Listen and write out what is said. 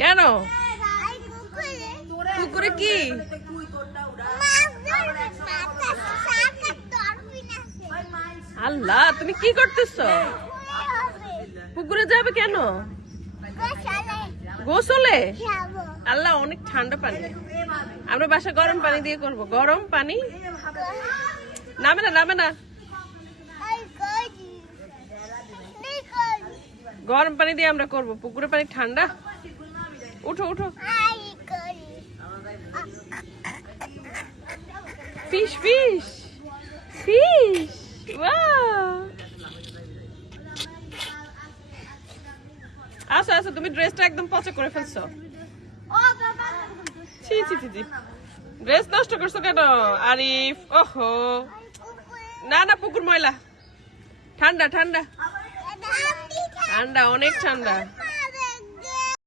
কেন? পুকুরে কি? আল্লাহ, তুমি কি করতেছো? পুকুরে যাবে কেন? গোসলে? আল্লাহ, অনেক ঠান্ডা পানি। আমরা বাসা গরম পানি দিয়ে করবো। গরম পানি নামে না, নামে না। গরম পানি দিয়ে আমরা করবো। পুকুরে পানি ঠান্ডা। উঠো উঠো। Fish fish fish. আচ্ছা আচ্ছা, তুমি ড্রেসটা একদম পচা করে ফেলছো। ছি ছি ছি ছি, ড্রেস নষ্ট করছো কেন আরিফ? ওহো, না না, পুকুর ময়লা। ঠান্ডা ঠান্ডা ঠান্ডা, অনেক ঠান্ডা।